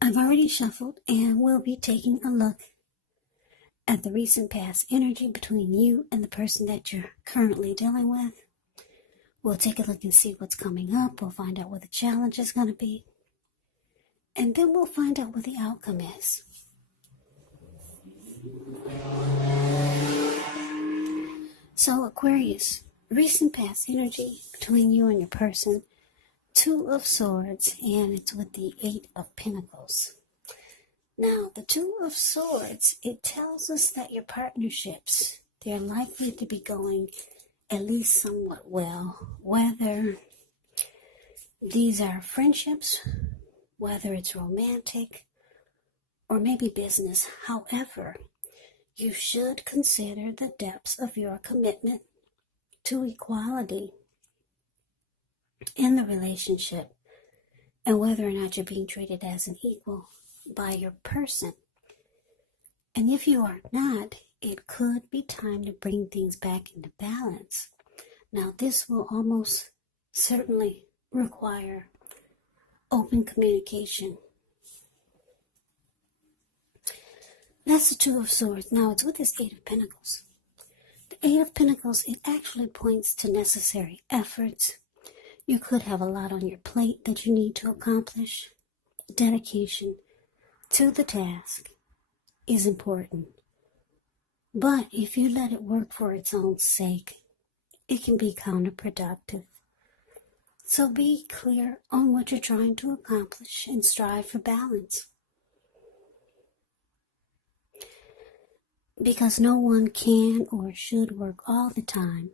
I've already shuffled and we'll be taking a look at the recent past energy between you and the person that you're currently dealing with. We'll take a look and see what's coming up. We'll find out what the challenge is going to be. And then we'll find out what the outcome is. So Aquarius, recent past energy between you and your person. 2 of Swords, and it's with the 8 of Pentacles. Now, the 2 of Swords, it tells us that your partnerships, they're likely to be going at least somewhat well. Whether these are friendships, whether it's romantic, or maybe business. However, you should consider the depths of your commitment to equality in the relationship and whether or not you're being treated as an equal by your person. And if you are not, it could be time to bring things back into balance. Now, this will almost certainly require open communication. That's the 2 of Swords. Now, it's with this 8 of Pentacles. The 8 of Pentacles, it actually points to necessary efforts. You could have a lot on your plate that you need to accomplish. Dedication to the task is important. But if you let it work for its own sake, it can be counterproductive. So be clear on what you're trying to accomplish and strive for balance. Because no one can or should work all the time.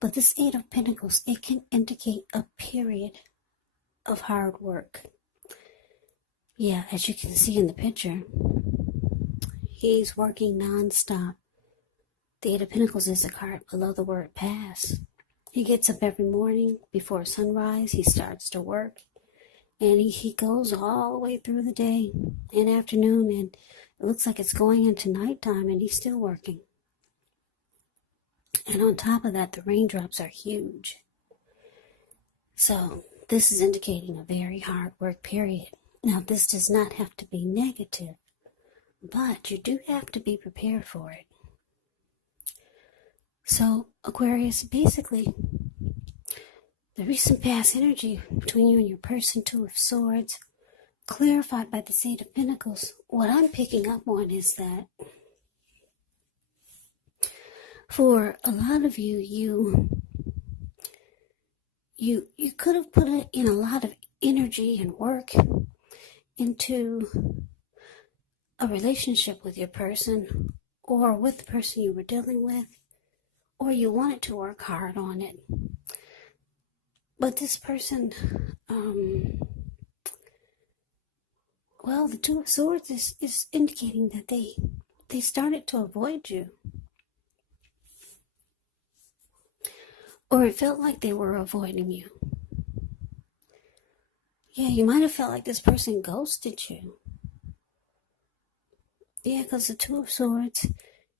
But this 8 of Pentacles, it can indicate a period of hard work. Yeah, as you can see in the picture, he's working non-stop. The 8 of Pentacles is a card below the word pass. He gets up every morning before sunrise. He starts to work. And he goes all the way through the day and afternoon. And it looks like it's going into nighttime and he's still working. And on top of that, the raindrops are huge. So this is indicating a very hard work period. Now, this does not have to be negative, but you do have to be prepared for it. So, Aquarius, basically, the recent past energy between you and your person, 2 of Swords, clarified by the 8 of Pentacles. What I'm picking up on is that for a lot of you, you could have put in a lot of energy and work into a relationship with your person or with the person you were dealing with, or you wanted to work hard on it. But this person, the 2 of Swords is indicating that they started to avoid you. Or it felt like they were avoiding you. Yeah, you might have felt like this person ghosted you. Yeah, because the 2 of Swords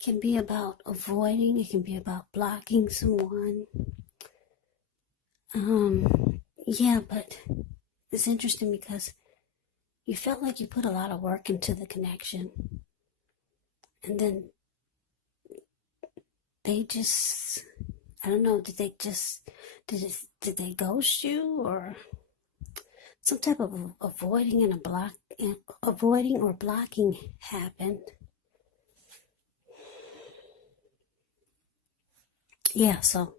can be about avoiding. It can be about blocking someone. Yeah, but it's interesting because you felt like you put a lot of work into the connection. And then they just... I don't know, did they ghost you, or some type of avoiding or blocking happened? Yeah, so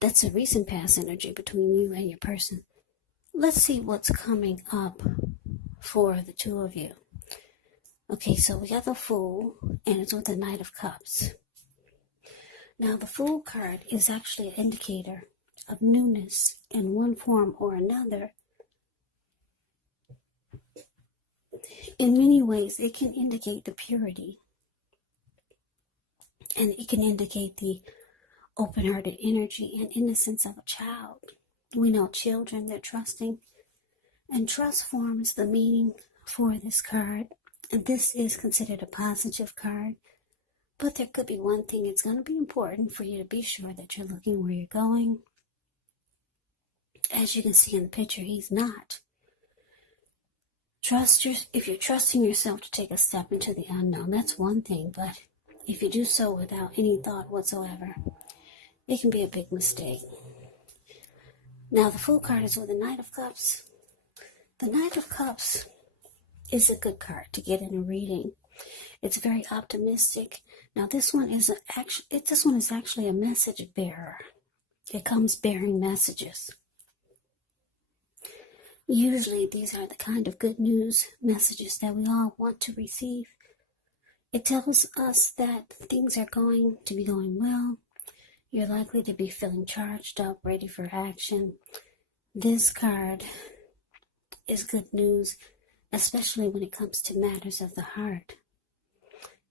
that's a recent past energy between you and your person. Let's see what's coming up for the 2 of you. Okay, so we got the Fool, and it's with the Knight of Cups. Now, the Fool card is actually an indicator of newness in one form or another. In many ways, it can indicate the purity. And it can indicate the open-hearted energy and innocence of a child. We know children, they're trusting. And trust forms the meaning for this card. And this is considered a positive card. But there could be one thing. It's going to be important for you to be sure that you're looking where you're going. As you can see in the picture, he's not if you're trusting yourself to take a step into the unknown, that's one thing. But if you do so without any thought whatsoever, it can be a big mistake. Now, the Fool card is with the Knight of Cups. The Knight of Cups is a good card to get in a reading. It's very optimistic. Now, this one is actually a message bearer. It comes bearing messages. Usually, these are the kind of good news messages that we all want to receive. It tells us that things are going to be going well. You're likely to be feeling charged up, ready for action. This card is good news, especially when it comes to matters of the heart.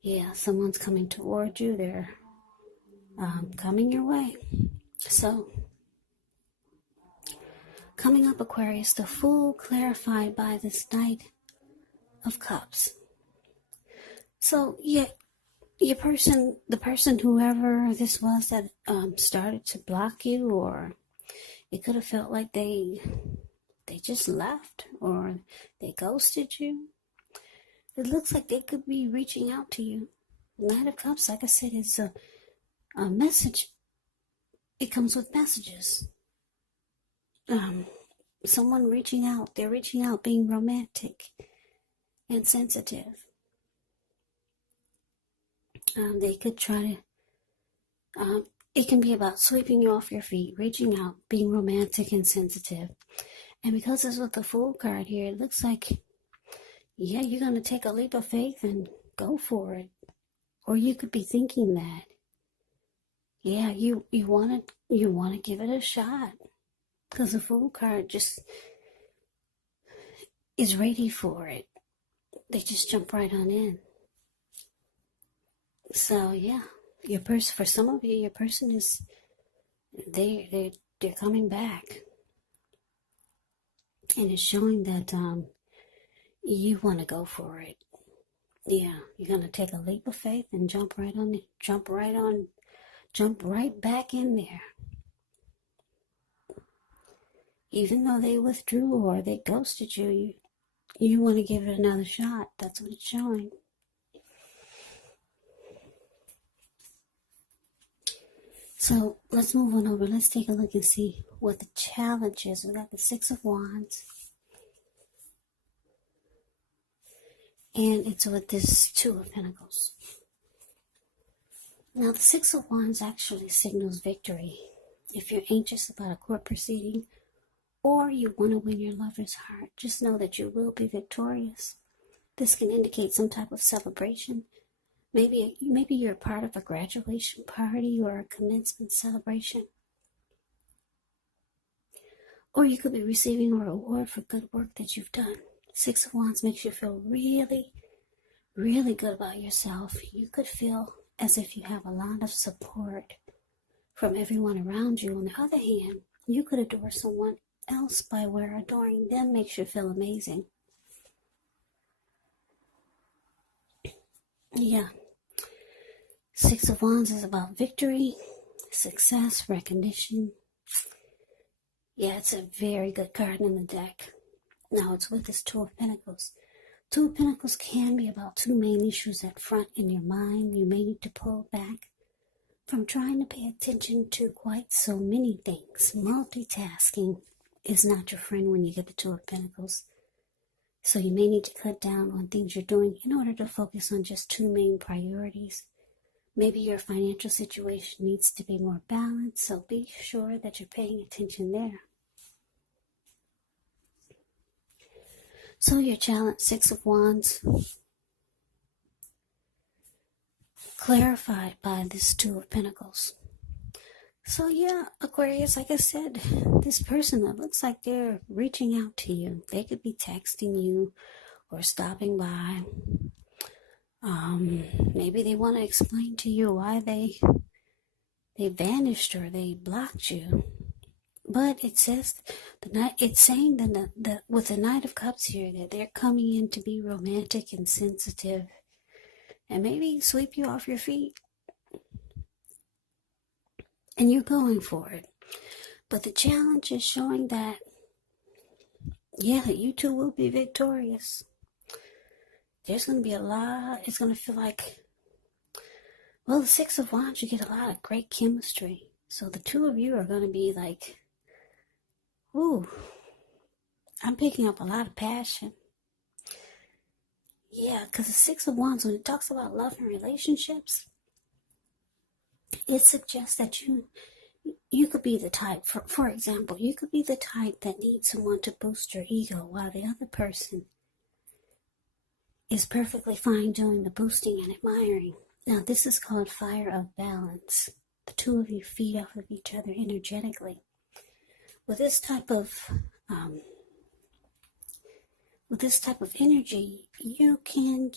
Yeah, someone's coming toward you. They're coming your way. So, coming up, Aquarius, the Fool clarified by this Knight of Cups. So, yeah, the person, whoever this was that started to block you, or it could have felt like they just left, or they ghosted you. It looks like they could be reaching out to you. Knight of Cups, like I said, is a message. It comes with messages. Someone reaching out. They're reaching out, being romantic and sensitive. They could try to, it can be about sweeping you off your feet, reaching out, being romantic and sensitive. And because it's with the Fool card here, it looks like, yeah, you're going to take a leap of faith and go for it. Or you could be thinking that, yeah, you want to give it a shot. Because the Fool card just is ready for it. They just jump right on in. So, yeah, for some of you, your person is, they're coming back. And it's showing that you want to go for it. Yeah, you're going to take a leap of faith and jump right back in there. Even though they withdrew or they ghosted you, you want to give it another shot. That's what it's showing. So let's move on over. Let's take a look and see what the challenge is. We got the Six of Wands. And it's with this Two of Pentacles. Now, the Six of Wands actually signals victory. If you're anxious about a court proceeding or you want to win your lover's heart, just know that you will be victorious. This can indicate some type of celebration. Maybe you're part of a graduation party or a commencement celebration. Or you could be receiving a reward for good work that you've done. Six of Wands makes you feel really, really good about yourself. You could feel as if you have a lot of support from everyone around you. On the other hand, you could adore someone else by where adoring them makes you feel amazing. Yeah. Six of Wands is about victory, success, recognition. Yeah, it's a very good card in the deck. Now it's with this Two of Pentacles. Two of Pentacles can be about two main issues at front in your mind. You may need to pull back from trying to pay attention to quite so many things. Multitasking is not your friend when you get the Two of Pentacles. So you may need to cut down on things you're doing in order to focus on just two main priorities. Maybe your financial situation needs to be more balanced, so be sure that you're paying attention there. So your challenge, Six of Wands, clarified by this Two of Pentacles. So yeah, Aquarius, like I said, this person that looks like they're reaching out to you. They could be texting you or stopping by. Maybe they want to explain to you why they vanished or they blocked you. But it says it's saying that with the Knight of Cups here that they're coming in to be romantic and sensitive and maybe sweep you off your feet. And you're going for it. But the challenge is showing that, yeah, you two will be victorious. there's going to be a lot. It's going to feel like, well, the Six of Wands, you get a lot of great chemistry. So the two of you are going to be like, ooh, I'm picking up a lot of passion. Yeah, because the Six of Wands, when it talks about love and relationships, it suggests that you could be the type, for example, you could be the type that needs someone to boost your ego while the other person is perfectly fine doing the boosting and admiring. Now, this is called fire of balance. The two of you feed off of each other energetically. With this type of energy, you can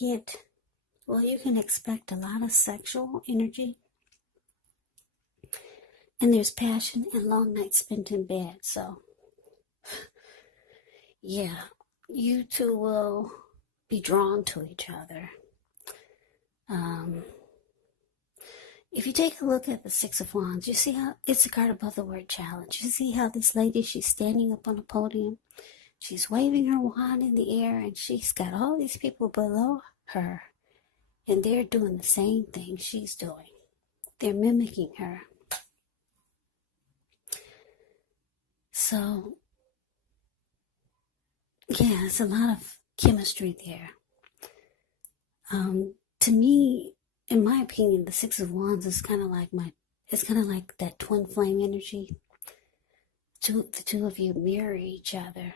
expect a lot of sexual energy. And there's passion and long nights spent in bed. So, yeah, you two will be drawn to each other. If you take a look at the Six of Wands, you see how it's a card above the word challenge. You see how this lady, she's standing up on a podium. She's waving her wand in the air, and she's got all these people below her, and they're doing the same thing she's doing. They're mimicking her. So, yeah, there's a lot of chemistry there. To me, in my opinion, the Six of Wands is kind of like that twin flame energy. The two of you mirror each other.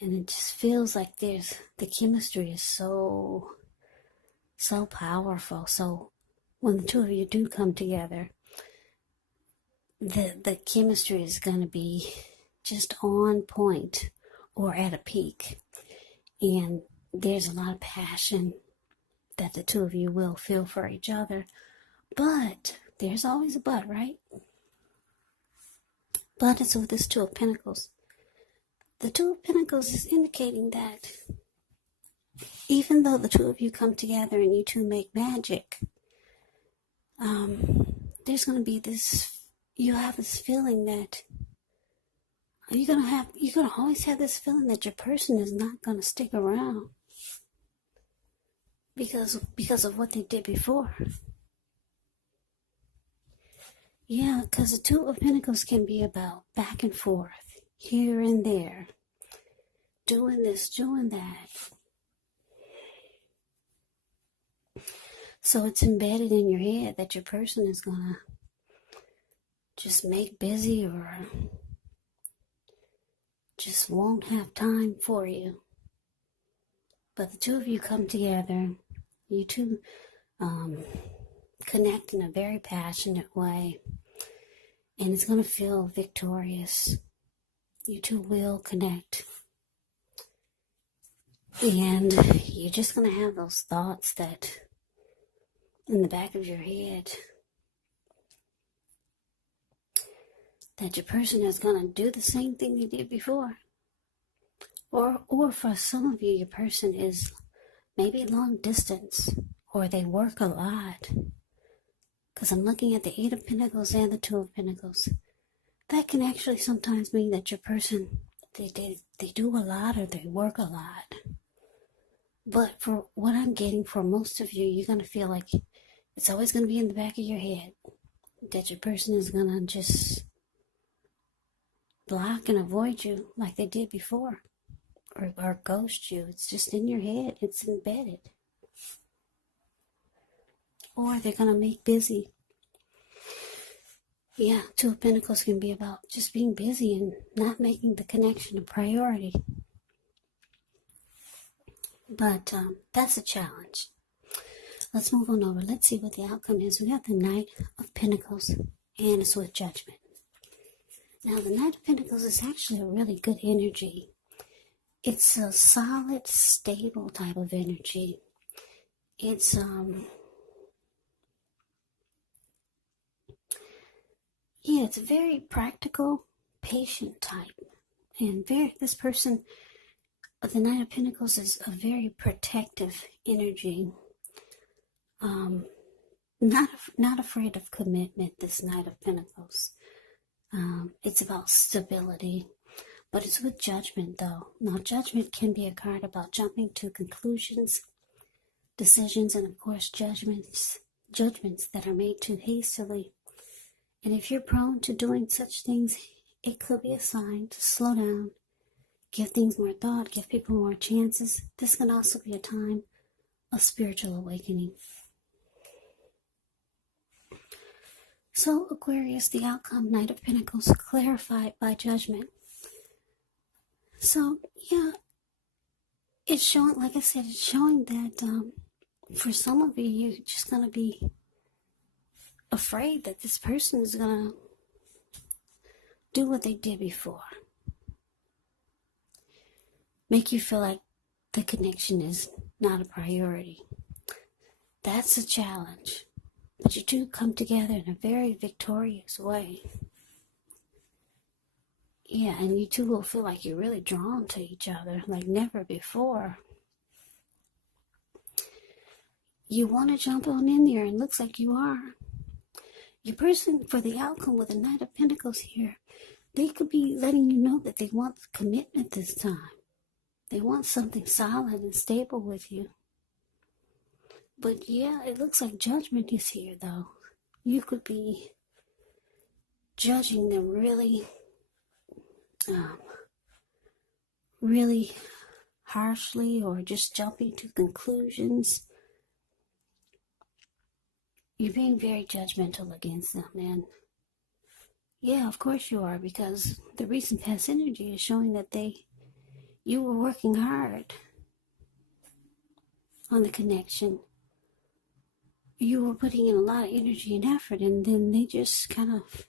And it just feels like the chemistry is so powerful. So when the two of you do come together, the chemistry is going to be just on point or at a peak. And there's a lot of passion that the two of you will feel for each other. But there's always a but, right? But it's with this Two of Pentacles. The Two of Pentacles is indicating that even though the two of you come together and you two make magic, there's going to be you have this feeling that you're going to always have this feeling that your person is not going to stick around because of what they did before. Yeah, because the Two of Pentacles can be about back and forth, here and there, doing this, doing that. So it's embedded in your head that your person is going to just make busy or just won't have time for you. But the two of you come together, you two connect in a very passionate way, and it's going to feel victorious. You two will connect. And you're just going to have those thoughts that in the back of your head that your person is going to do the same thing they did before. Or for some of you, your person is maybe long distance, or they work a lot. Because I'm looking at the Eight of Pentacles and the Two of Pentacles. That can actually sometimes mean that your person, they do a lot or they work a lot. But for what I'm getting, for most of you, you're going to feel like it's always going to be in the back of your head that your person is going to just block and avoid you like they did before. Or ghost you. It's just in your head. It's embedded. Or they're going to make busy. Yeah, Two of Pentacles can be about just being busy and not making the connection a priority. But that's a challenge. Let's move on over. Let's see what the outcome is. We have the Knight of Pentacles and a Swift Judgment. Now, the Knight of Pentacles is actually a really good energy. It's a solid, stable type of energy. It's it's a very practical, patient type. And this person, the Knight of Pentacles, is a very protective energy. Not afraid of commitment, this Knight of Pentacles. It's about stability. But it's with judgment, though. Now, judgment can be a card about jumping to conclusions, decisions, and of course, judgments that are made too hastily. And if you're prone to doing such things, it could be a sign to slow down, give things more thought, give people more chances. This can also be a time of spiritual awakening. So, Aquarius, the outcome, Knight of Pentacles, clarified by judgment. So, yeah, it's showing, like I said, it's showing that for some of you, you're just going to be afraid that this person is going to do what they did before. Make you feel like the connection is not a priority. That's a challenge. But you do come together in a very victorious way. Yeah, and you two will feel like you're really drawn to each other like never before. You want to jump on in there, and it looks like you are. Your person, for the outcome with the Knight of Pentacles here, they could be letting you know that they want commitment this time. They want something solid and stable with you. But yeah, it looks like judgment is here, though. You could be judging them really harshly, or just jumping to conclusions. You're being very judgmental against them, and yeah, of course you are, because the recent past energy is showing that you were working hard on the connection. You were putting in a lot of energy and effort, and then they just kind of,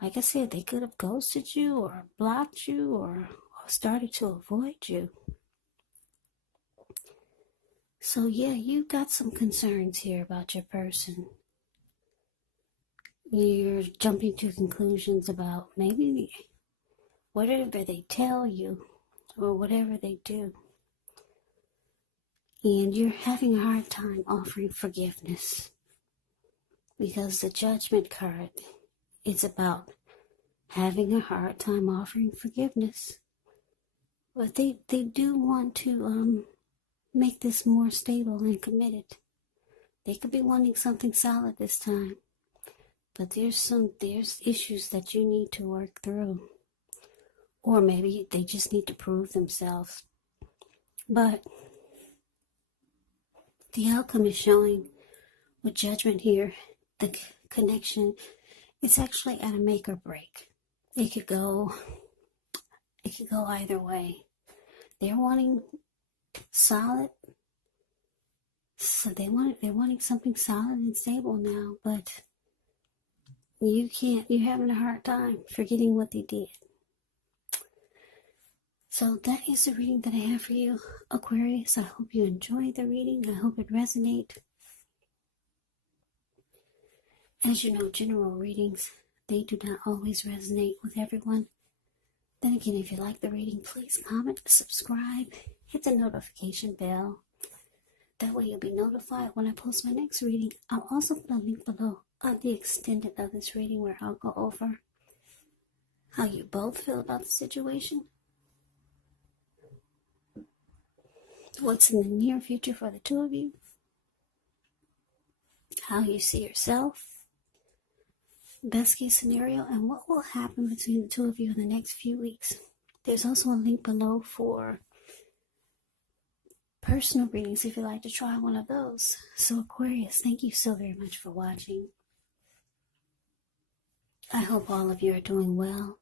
like I said, they could have ghosted you or blocked you or started to avoid you. So yeah, you've got some concerns here about your person. You're jumping to conclusions about maybe whatever they tell you or whatever they do. And you're having a hard time offering forgiveness, because the Judgment card is about having a hard time offering forgiveness. But they do want to make this more stable and committed. They could be wanting something solid this time. But there's issues that you need to work through. Or maybe they just need to prove themselves. But the outcome is showing with Judgment here, the connection, it's actually at a make or break. It could go either way. They're wanting solid, so they're wanting something solid and stable now, but you're having a hard time forgetting what they did. So that is the reading that I have for you, Aquarius. I hope you enjoyed the reading. I hope it resonates. As you know, general readings, they do not always resonate with everyone. Then again, if you like the reading, please comment, subscribe, hit the notification bell. That way you'll be notified when I post my next reading. I'll also put a link below of the extended of this reading, where I'll go over how you both feel about the situation, what's in the near future for the two of you, how you see yourself, best case scenario, and what will happen between the two of you in the next few weeks. There's also a link below for personal readings if you'd like to try one of those. So Aquarius, thank you so very much for watching. I hope all of you are doing well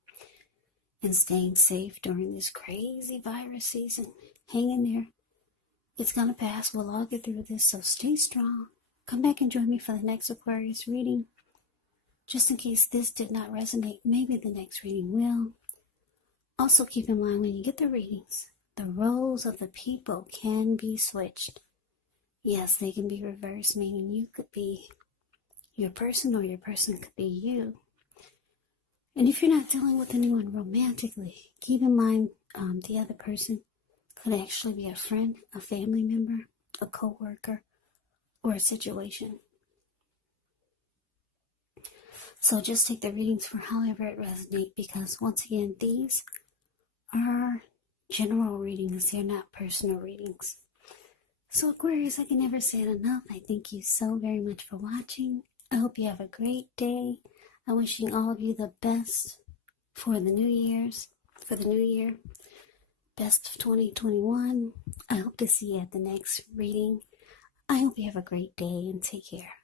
and staying safe during this crazy virus season. Hang in there. It's going to pass. We'll all get through this, so stay strong. Come back and join me for the next Aquarius reading. Just in case this did not resonate, maybe the next reading will. Also keep in mind, when you get the readings, the roles of the people can be switched. Yes, they can be reversed, meaning you could be your person or your person could be you. And if you're not dealing with anyone romantically, keep in mind the other person could actually be a friend, a family member, a co-worker, or a situation. So just take the readings for however it resonates, because once again, these are general readings. They're not personal readings. So Aquarius, I can never say it enough. I thank you so very much for watching. I hope you have a great day. I'm wishing all of you the best for the new year. Best of 2021. I hope to see you at the next reading. I hope you have a great day and take care.